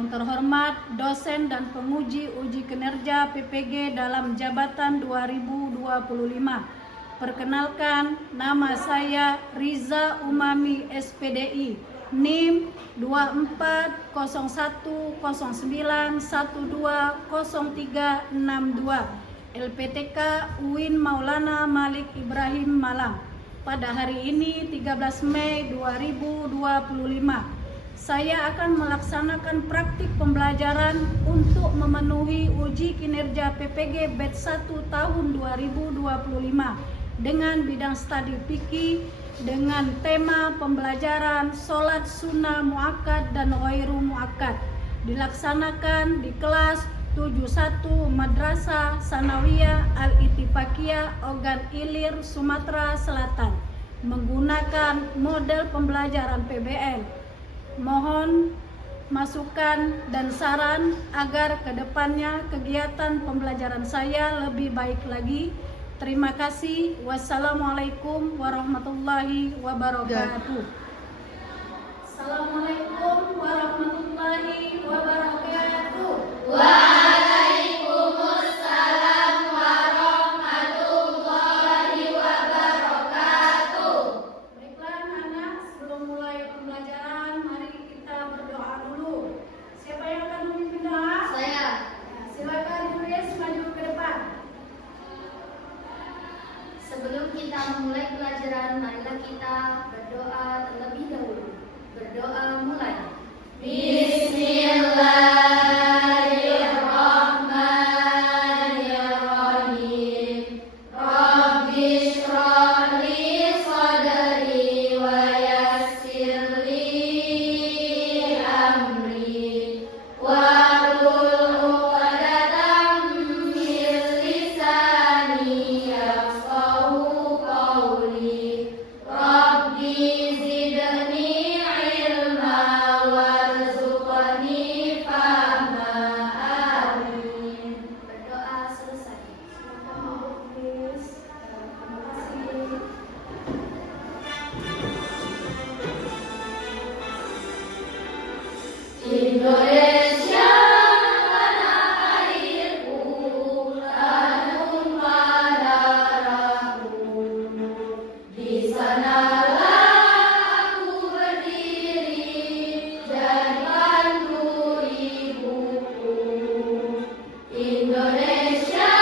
Yang terhormat dosen dan penguji uji kinerja PPG dalam jabatan 2025. Perkenalkan, nama saya Riza Umami SPDI, NIM 240191210362, LPTK UIN Maulana Malik Ibrahim Malang. Pada hari ini 13 Mei 2025, saya akan melaksanakan praktik pembelajaran untuk memenuhi uji kinerja PPG Batch 1 tahun 2025 dengan bidang studi fikih dengan tema pembelajaran sholat sunnah muakkad dan ghairu muakkad, dilaksanakan di kelas 71 Madrasah Sanawiyah Al-Ittifaqiyah Ogan Ilir, Sumatera Selatan, menggunakan model pembelajaran PBL. Mohon masukan dan saran agar kedepannya kegiatan pembelajaran saya lebih baik lagi. Terima kasih. Wassalamualaikum warahmatullahi wabarakatuh. Assalamualaikum warahmatullahi wabarakatuh. Waalaikumsalam warahmatullahi wabarakatuh. Baiklah anak-anak, sebelum mulai pembelajaran mari kita berdoa dulu. Siapa yang akan memimpin doa? Saya. Silakan tulis maju ke depan. Sebelum kita memulai pelajaran, marilah kita berdoa terlebih dahulu. Berdoa mulai. Bismillahirrahmanirrahim. Rabbi shrah li sadri wa yassir li amri wahlul 'uqdatam min lisani yafqahu qawli. Rabbi zidni ilma warzuqni fahma. Amin. Berdoa selesai. Please. Terima kasih. Indonesia tanah airku, tanah darahku. Di sanalah aku berdiri dan bantu ibuku. Indonesia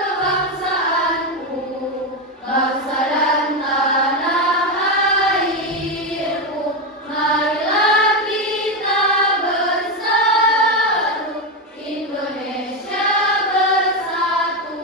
kebangsaanku, bangsa dan tanah airku. Marilah kita bersatu, Indonesia bersatu.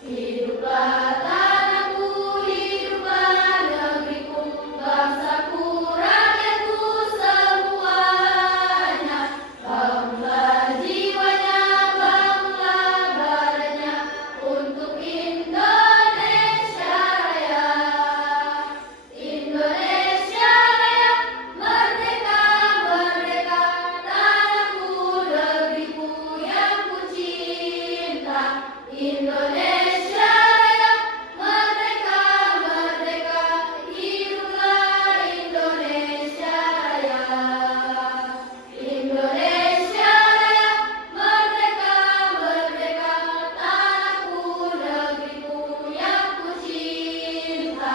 Hiduplah tanahku, hiduplah negeriku, bangsaku, rakyatku semuanya. Bangunlah jiwanya, bangunlah badannya untuk Indonesia Raya. Indonesia Raya, merdeka, merdeka, tanahku, negeriku yang ku cinta. Indonesia Raya, merdeka, merdeka, hiduplah Indonesia Raya. Indonesia Raya, merdeka, merdeka, tanahku, negeriku yang ku cinta.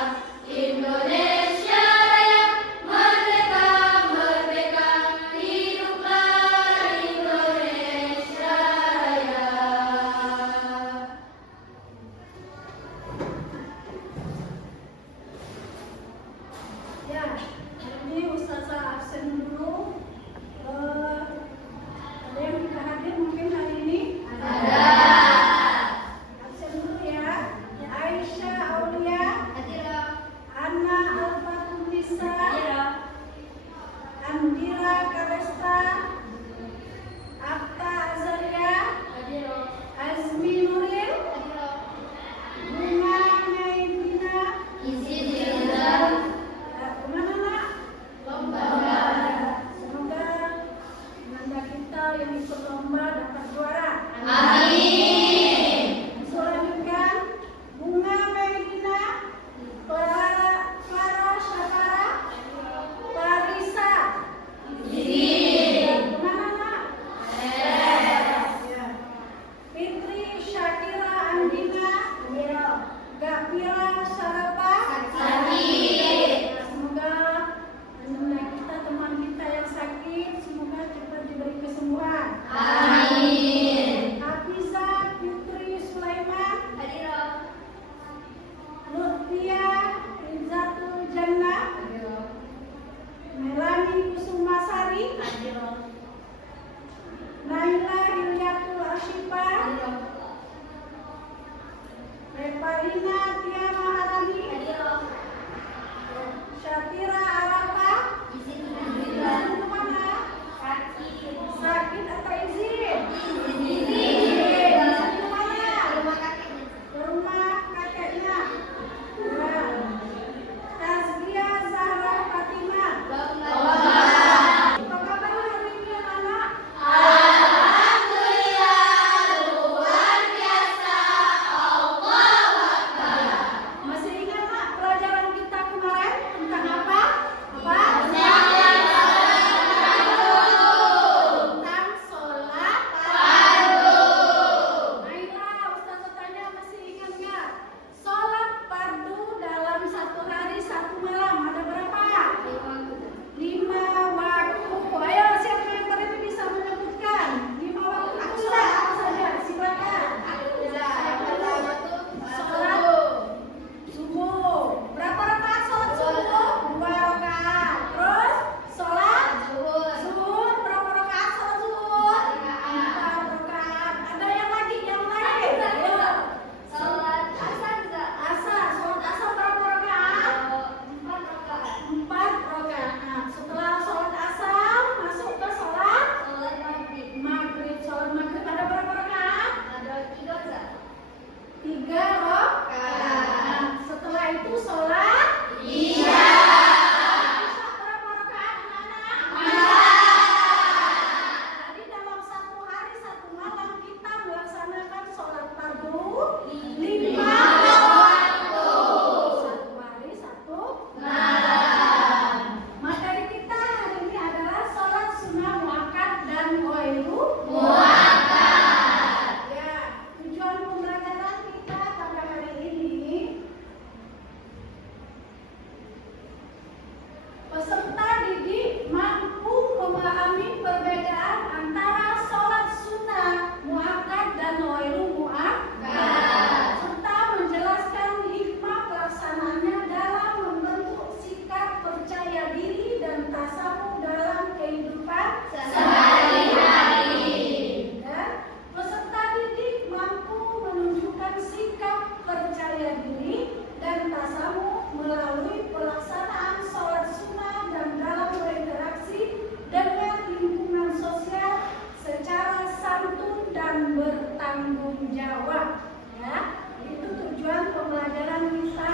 Indonesia Raya, merdeka, merdeka, hiduplah Indonesia Raya. Syakira Syarafa. Sakit. Semoga anak kita, teman kita yang sakit, semoga cepat diberi kesembuhan. Amin. Hafizah Putri Sulaiman. Hadirah. Lutfia Rizatul Jannah. Hadirah. Melani Kusumasari. Hadirah. Naila Hilyatul Asyifa. Hadirah. Revalina Tia Maharani. Hadirah. Syafira Arafa. Izin Izin kemana? sakit. Sakit atau izin? Izin. Izin kemana? Rumah kakeknya. Ke rumah kakeknya. Ya. Tazkia Zahra Fatimah. Bangga. Apa kabar hari ini anak? Alhamdulillah, luar biasa. Allahu Akbar. Masih ingat nak pelajaran kita kemarin tentang apa? Apa? Tentang sholat fardu. Naila, Ustazah tanya masih ingat nggak? Sholat fardu dalam satu hari satu malam ada berapa? 5 waktu. Ayo siapa yang tadi bisa menyebutkan 5 waktu itu apa saja? Silakan. Sholat subuh. Berapa rakaat sholat subuh? 2 rakaat. Terus sholat zuhur. Berapa rakaat sholat zuhur? 4 rakaat. Ada yang lagi? Yang lain? Ayo. Salat asar juga. Asar. Sholat asar berapa rakaat? 4 rakaat. 4 rakaat. Setelah sholat asar masuk ke sholat Salat maghrib. maghrib. Sholat maghrib ada berapa rakaat? Ada 3 enggak? 3 rakaat. Setelah itu sholat Isya. Isya berapa rakaat anak-anak? Jadi dalam satu hari satu malam kita melaksanakan sholat fardu 5 waktu. Satu hari satu malam. Materi kita hari ini adalah sholat sunnah muakkad dan ghairu muakkad. Ya, tujuan pembelajaran kita pada hari ini, peserta didik mampu memahami perbedaan antara sholat sunnah muakkad dan ghairu muakkad, serta menjelaskan hikmah pelaksanaannya dalam membentuk sikap percaya diri dan tasawuf dalam kehidupan Sehari-hari. Dan peserta didik mampu menunjukkan sikap percaya diri dan tasawuf melalui pelaksanaan sholat sunnah dan dalam berinteraksi dengan lingkungan sosial secara santun dan bertanggung jawab. Ya, itu tujuan pembelajaran kita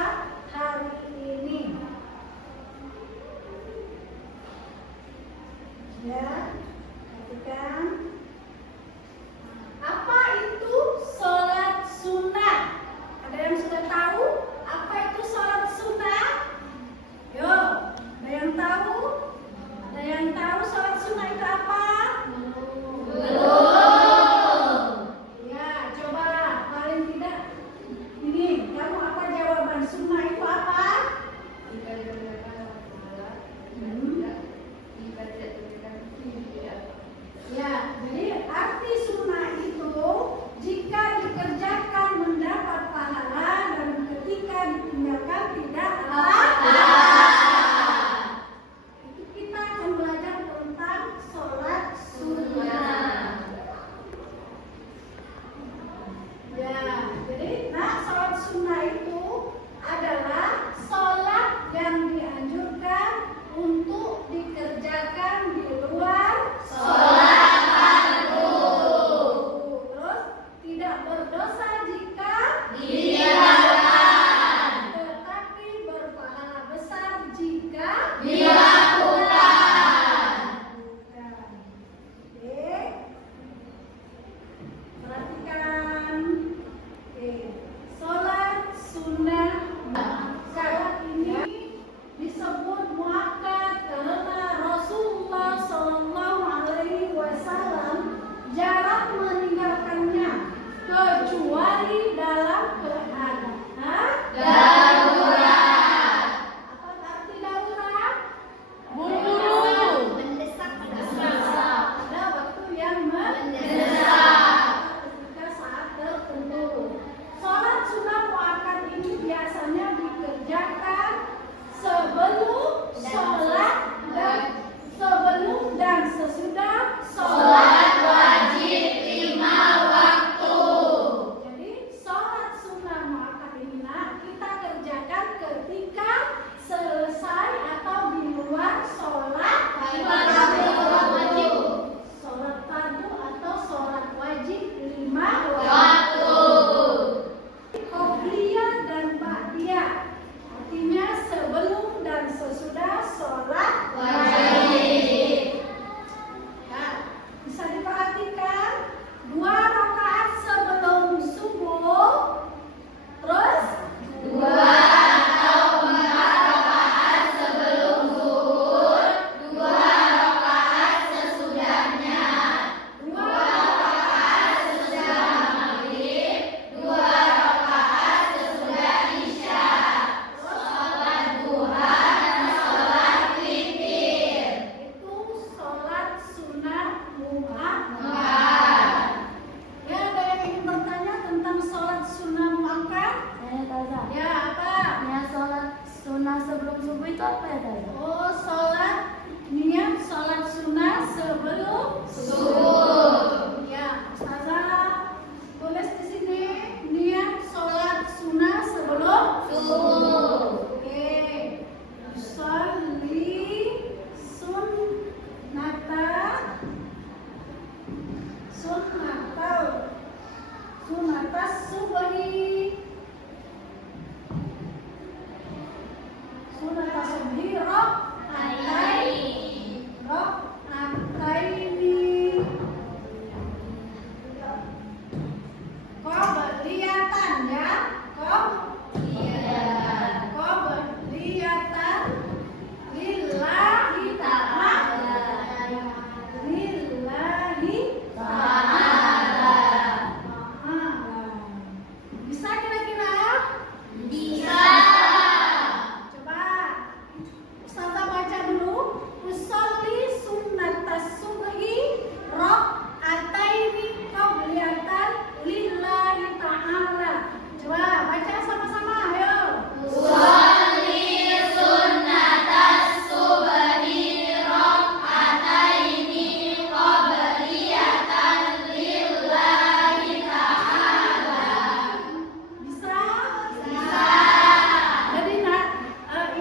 hari ini. Ya, perhatikan. Apa itu sholat sunnah? Ada yang sudah tahu apa itu sholat sunnah? Yo, ada yang tahu? Ada yang tahu sholat sunnah itu apa? Belum. Ya, coba subuh itu apa ya tadi? Oh, niat sholat sunnah sebelum Subuh. Ya, Ustazah tulis di sini niat sholat sunnah sebelum Subuh. Oke. Sholli sunnata subhi. Sunnata subhi rok'ataini. Qobliyatan ya. Qobliyatan lillahi ta'ala. Lillahi ta'ala. Bisa kira-kira? Bisa. Coba Ustazah baca dulu. Usolli sunnatas subhi rok'ataini qobliyatan lillahi ta'ala. Coba baca sama-sama, ayo. Usolli sunnatas subhi rok'ataini qobliyatan lillahi ta'ala. Bisa? Bisa. Jadi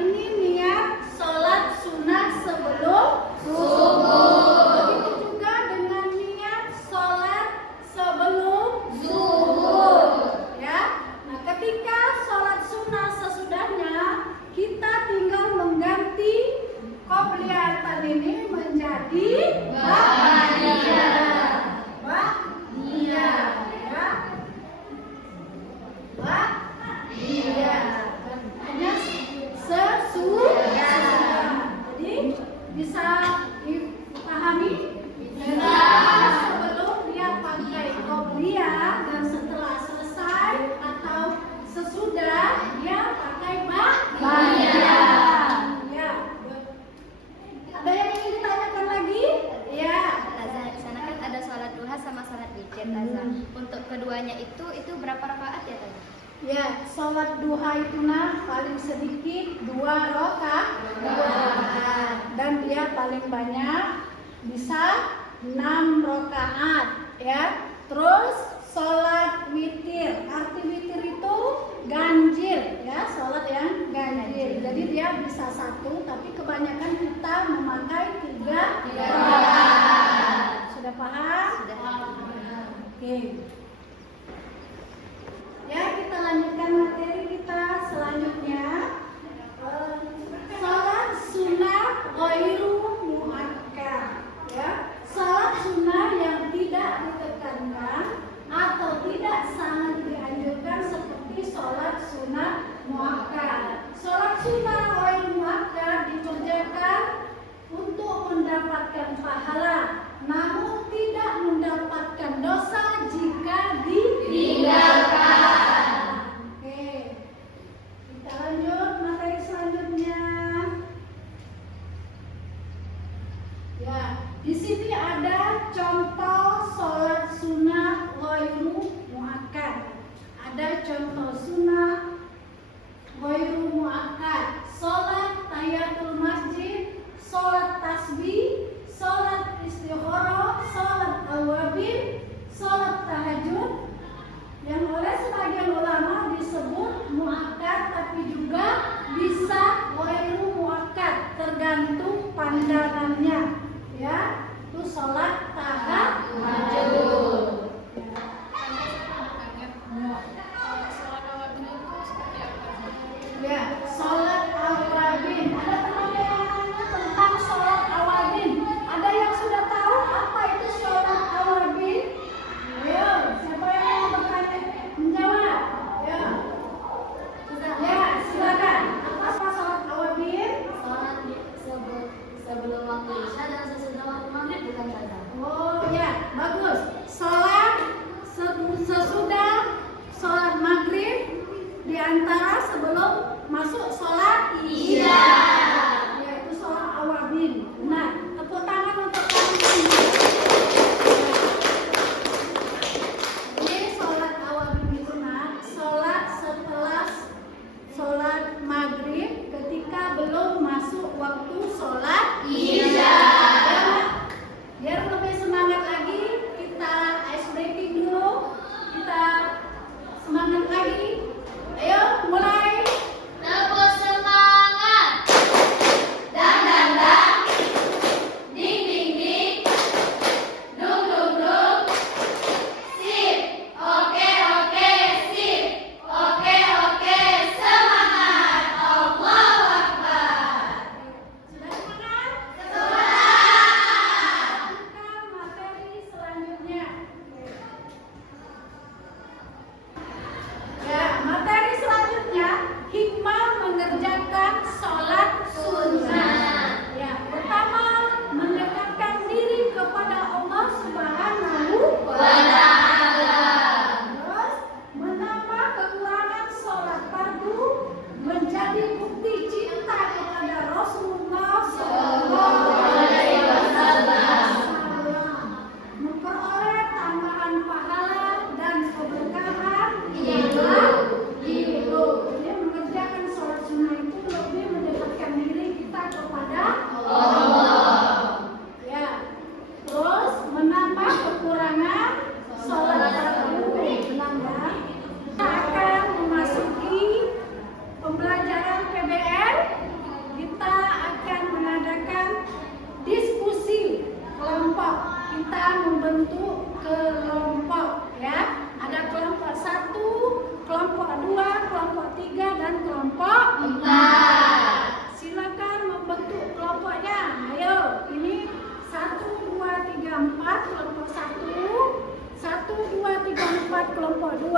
ini niat sholat sunnah sebelum Subuh. Begitu juga dengan niat sholat sebelum Zuhur. ya. Nah, ketika sholat sunnah sesudahnya, kita tinggal mengganti qobliyatan ini menjadi Ba'diyah. Ba'diyah, ya. Ba'diyah. Artinya sesudah. Jadi bisa dipahami? Bisa. Sebelum dia pakai qobliyah dan setelah selesai atau sesudah dia pakai Ba'diyah. Ya. Ada yang ingin ditanyakan lagi? Ya. Taza, di sana kan ada sholat duha sama sholat witir, Taza. Untuk keduanya itu berapa rakaat ya, Taza? Ya, sholat duha itu paling sedikit 2 rakaat dan dia paling banyak bisa 6 rakaat ya. Terus sholat witir, arti witir itu ganjil ya, sholat yang ganjil. Jadi dia bisa 1, tapi kebanyakan kita memakai 3 rakaat. Sudah paham? Sudah. Oke. Ya, kita lanjutkan materi kita selanjutnya. Salat sunnah ghairu muakkad. Ya, salat sunnah yang tidak ditekankan atau tidak sangat dianjurkan seperti salat sunnah muakkad. Salat sunnah ghairu muakkad dikerjakan untuk mendapatkan pahala, namun tidak mendapatkan dosa jika ditinggalkan. Oke, kita lanjut materi selanjutnya. Ya, di sini ada contoh sholat sunnah ghairu muakkad. Ada contoh sunnah ghairu muakkad. Sholat tahiyatul masjid, sholat tasbih, sholat istikharah, sholat awabin, sholat tahajud, yang oleh sebagian ulama disebut muakkad, tapi juga bisa ghairu muakkad, tergantung pandangannya. Ya, itu sholat tahajud. Ya, sholat awabin. Ada teman yang nanya tentang sholat awabin. Ada yang sudah tahu apa itu sholat awabin? Ayo, siapa yang mau bertanya? Menjawab. Ya. Ya, silakan. Apa sholat awabin? Sholat sebelum waktu isya dan sesudah waktu maghrib, bukan, Taza? Oh ya, bagus. Sholat sesudah sholat maghrib, di antara sebelum masuk sholat isya. Ya, itu sholat awabin. Nah, tepuk tangan untuk kalian. Ini sholat awabin itu sholat setelah sholat maghrib ketika belum 2,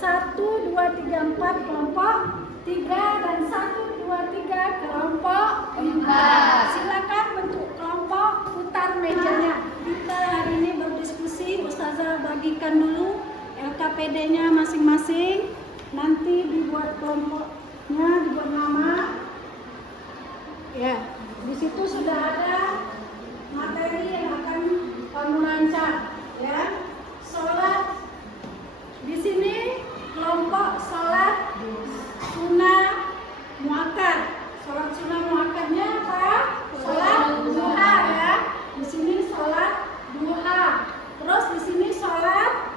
1, 2, 3, 4 kelompok 3 dan 1, 2, 3 kelompok 4. Silakan bentuk kelompok, putar mejanya. Kita hari ini berdiskusi, Ustazah bagikan dulu LKPD-nya masing-masing. Nanti dibuat kelompoknya, dibuat nama. Ya, di situ sudah ada materi yang akan kamu rancang, ya. Sholat di sini kelompok sholat sunnah muakkad. Sholat sunnah muakkadnya apa? Sholat duha, ya. Di sini sholat duha. Terus di sini sholat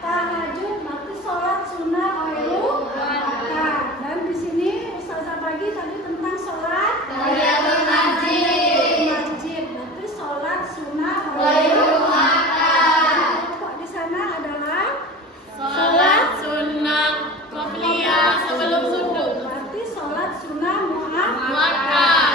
tahajud, nanti sholat sunnah ghairul muakkad. Dan di sini Ustazah bagi tadi tentang sholat Tahiyatul masjid. Berarti sholat sunnah ghairul muakkad. Kelompok di sana adalah Salat sunnah qobliyah sebelum subuh. berarti sholat sunnah muakkad. Muakkad.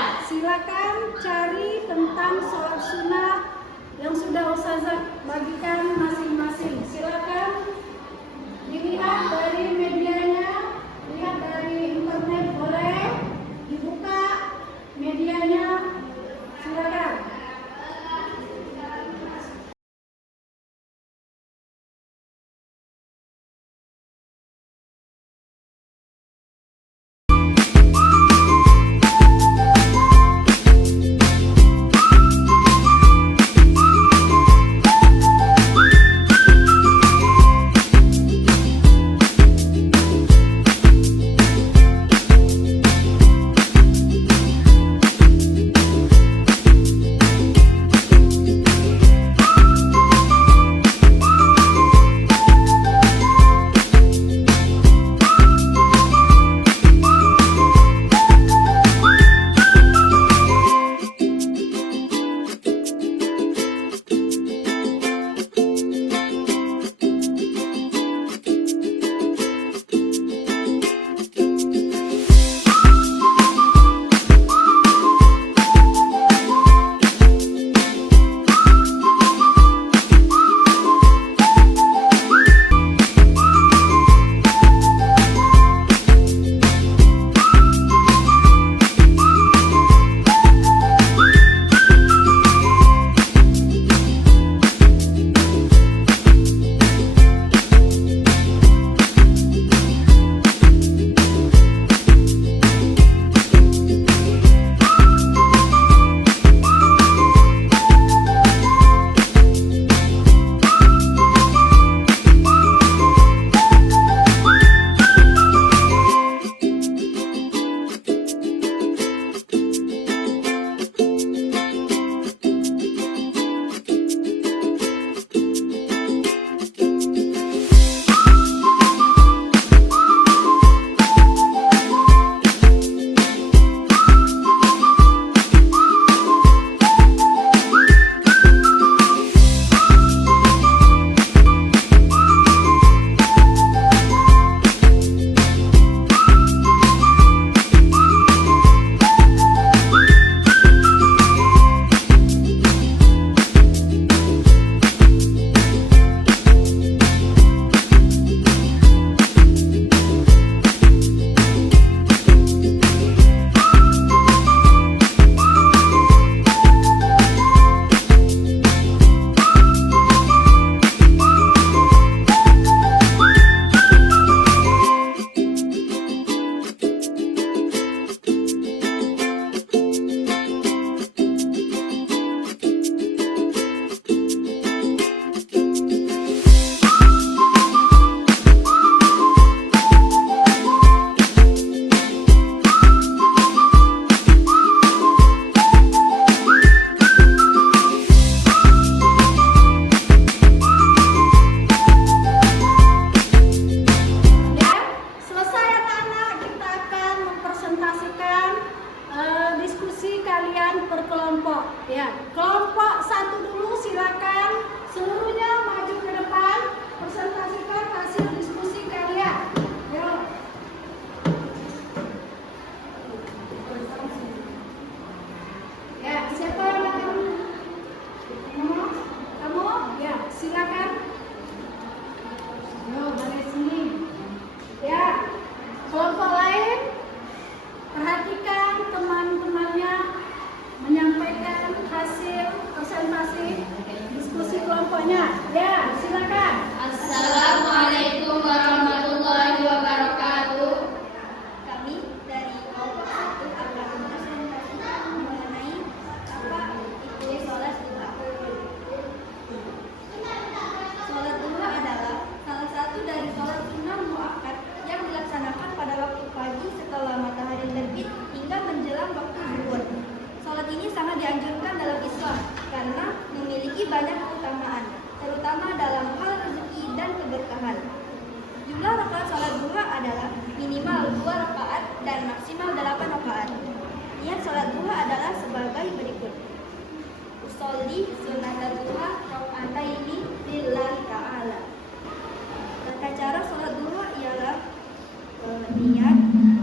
niat,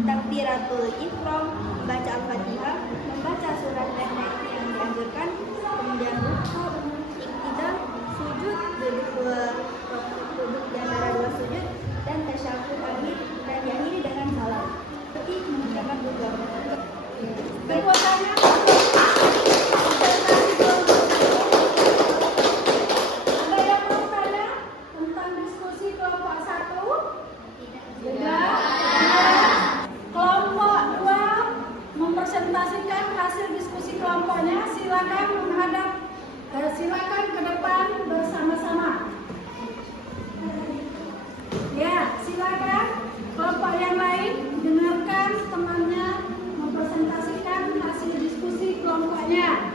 takbiratul ihram, membaca Al-Fatihah, membaca surat pendek yang dianjurkan, kemudian rukuk, iktidal, sujud, duduk di antara dua sujud, dan tasyahud akhir, dan diakhiri dengan salam. Seperti mengucapkan juga. Berikutnya, ada yang mau tanya tentang diskusi kelompok 1? Tidak. Kelompok 2 mempresentasikan hasil diskusi kelompoknya. Silakan ke depan bersama-sama. Ya, silakan kelompok yang lain dengarkan temannya mempresentasikan hasil diskusi kelompoknya.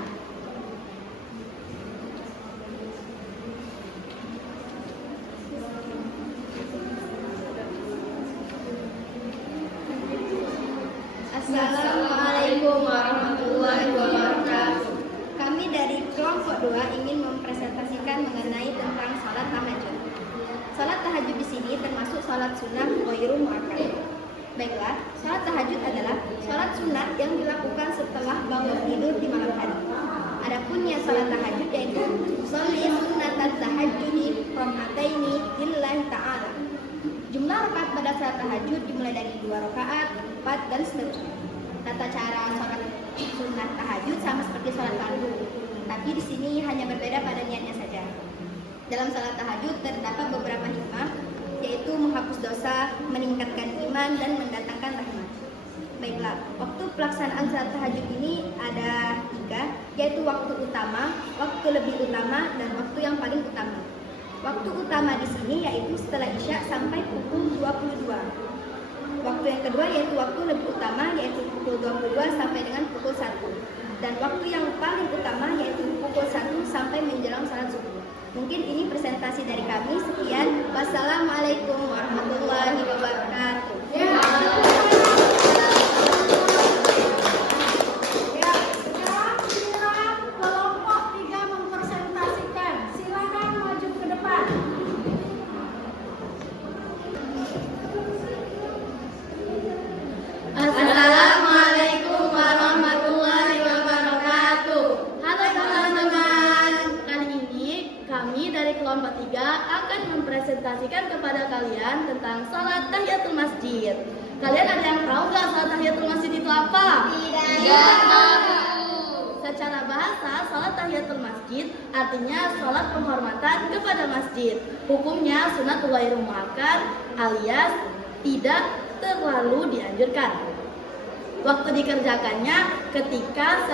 Assalamualaikum warahmatullahi wabarakatuh. Kami dari kelompok 2 ingin mempresentasikan mengenai tentang salat tahajud. Salat tahajud di sini termasuk salat sunnah ghairu muakkad. Baiklah, salat tahajud adalah salat sunat yang dilakukan setelah bangun tidur di malam hari. Adapun niat salat tahajud yaitu sholli sunnatat tahajjudi raka'ataini lillahi ta'ala. Jumlah rakaat pada salat tahajud dimulai dari 2 rakaat, 4 dan seterusnya. Tata cara salat sunat tahajud sama seperti salat fardu, tapi di sini hanya berbeda pada niatnya saja. Dalam salat tahajud terdapat beberapa hikmah, yaitu menghapus dosa, meningkatkan iman, dan mendatangkan rahmat. Baiklah, waktu pelaksanaan salat tahajud ini ada 3, yaitu waktu utama, waktu lebih utama, dan waktu yang paling utama. Waktu utama di sini yaitu setelah Isya sampai pukul 22. Waktu yang kedua yaitu waktu lebih utama yaitu pukul 22 sampai dengan pukul 1. Dan waktu yang paling utama yaitu pukul 1 sampai menjelang salat subuh. Mungkin ini presentasi dari kami. Sekian. Wassalamualaikum warahmatullahi wabarakatuh. Sekarang giliran kelompok 3 mempresentasikan. Silakan maju ke depan. Assalamualaikum warahmatullahi wabarakatuh. Halo teman-teman. Kali ini kami dari kelompok 3 akan mempresentasikan kepada kalian tentang salat tahiyatul masjid. Kalian ada yang tahu nggak salat tahiyatul masjid itu apa? Tidak tahu. Secara bahasa, salat tahiyatul masjid artinya salat penghormatan kepada masjid. Hukumnya sunat ghairu muakkad alias tidak terlalu dianjurkan. Waktu dikerjakannya ketika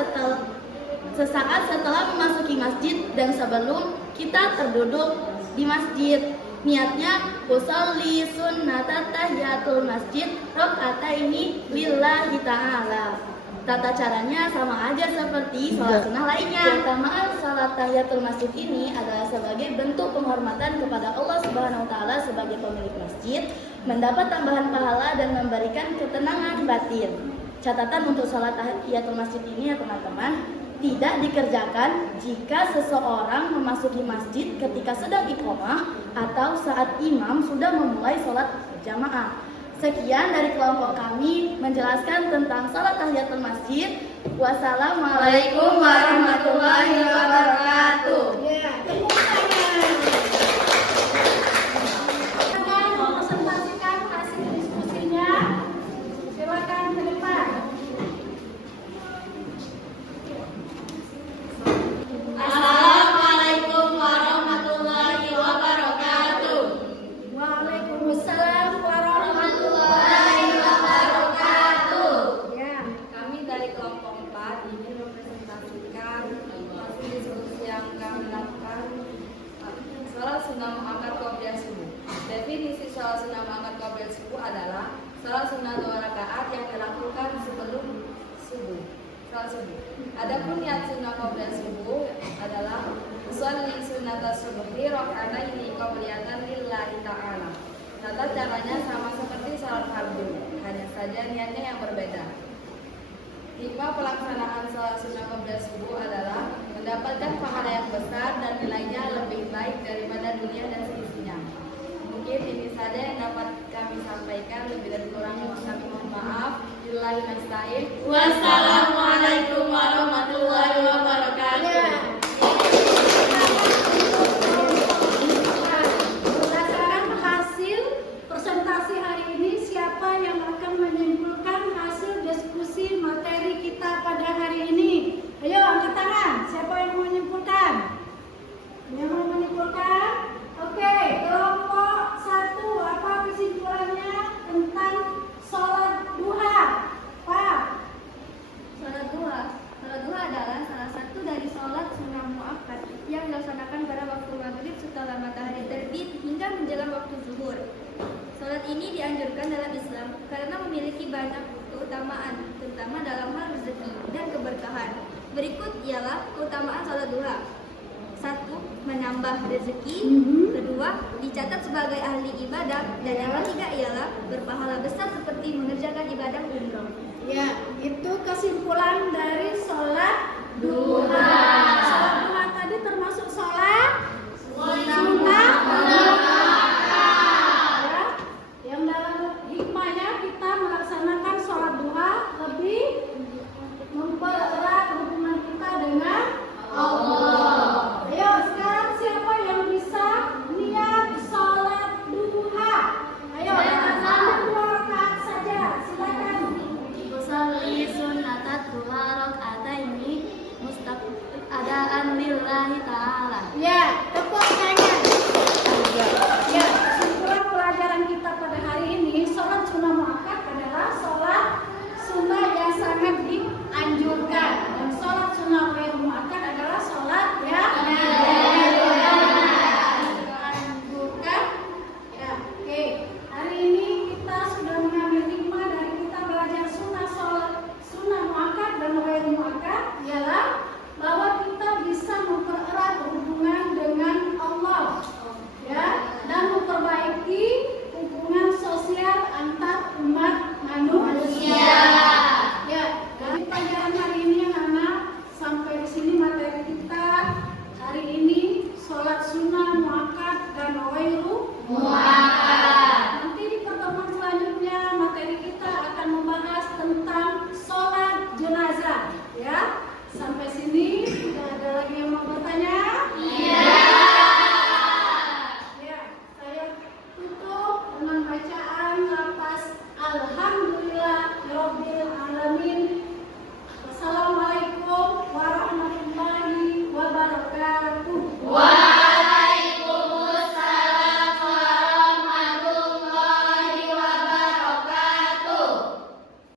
sesaat setelah memasuki masjid dan sebelum kita terduduk di masjid. Niatnya usolli sunnatat tahiyatul masjid raka'ataini lillahi ta'ala. Tata caranya sama aja seperti sholat sunnah lainnya. Keutamaan salat tahiyatul masjid ini adalah sebagai bentuk penghormatan kepada Allah Subhanahu wa taala sebagai pemilik masjid, mendapat tambahan pahala dan memberikan ketenangan batin. Catatan untuk salat tahiyatul masjid ini ya teman-teman, tidak dikerjakan jika seseorang memasuki masjid ketika sedang iqamah atau saat imam sudah memulai sholat jamaah. Sekian dari kelompok kami menjelaskan tentang salat tahiyatul masjid. Wassalamualaikum warahmatullahi wabarakatuh. Silakan mempresentasikan hasil diskusinya. Silakan ke depan. Assalamualaikum warahmatullahi wabarakatuh. Waalaikumsalam warahmatullahi wabarakatuh. Ya. Kami dari kelompok 4 ingin mempresentasikan hasil diskusi yang kami lakukan salat sunnah muakkad qobliyah subuh. Definisi salat sunnah muakkad qobliyah subuh adalah salat sunnah 2 rakaat yang dilakukan sebelum subuh. Salat subuh. Adapun niat sunnah qobliyah subuh adalah sholli sunnatas subuhi raka'ataini qobliyatan lillahi ta'ala. Tata caranya sama seperti salat fardu, hanya saja niatnya yang berbeda. Hikmah pelaksanaan salat sunnah qobliyah subuh adalah mendapatkan pahala yang besar dan nilainya lebih baik daripada dunia dan seisinya. Mungkin ini saja yang dapat kami sampaikan, lebih dan kurangnya billahi nasta'in. Wassalamualaikum warahmatullahi wabarakatuh. Berdasarkan hasil presentasi hari ini, siapa yang akan menyimpulkan hasil diskusi materi kita pada hari ini? Ayo angkat tangan. Siapa yang mau menyimpulkan? Yang mau menyimpulkan? Oke, kelompok 1, apa kesimpulannya tentang sholat duha? Pak. Sholat duha. Sholat duha adalah salah satu dari sholat sunnah muakkad yang dilaksanakan pada waktu maghrib setelah matahari terbit hingga menjelang waktu zuhur. Sholat ini dianjurkan dalam Islam karena memiliki banyak keutamaan, terutama dalam hal rezeki dan keberkahan. Berikut ialah keutamaan sholat duha. 1. Menambah rezeki. 2. Dicatat sebagai ahli ibadah. Dan yang ketiga ialah berpahala besar seperti mengerjakan ibadah umroh. Ya, itu kesimpulan dari sholat duha. Duha.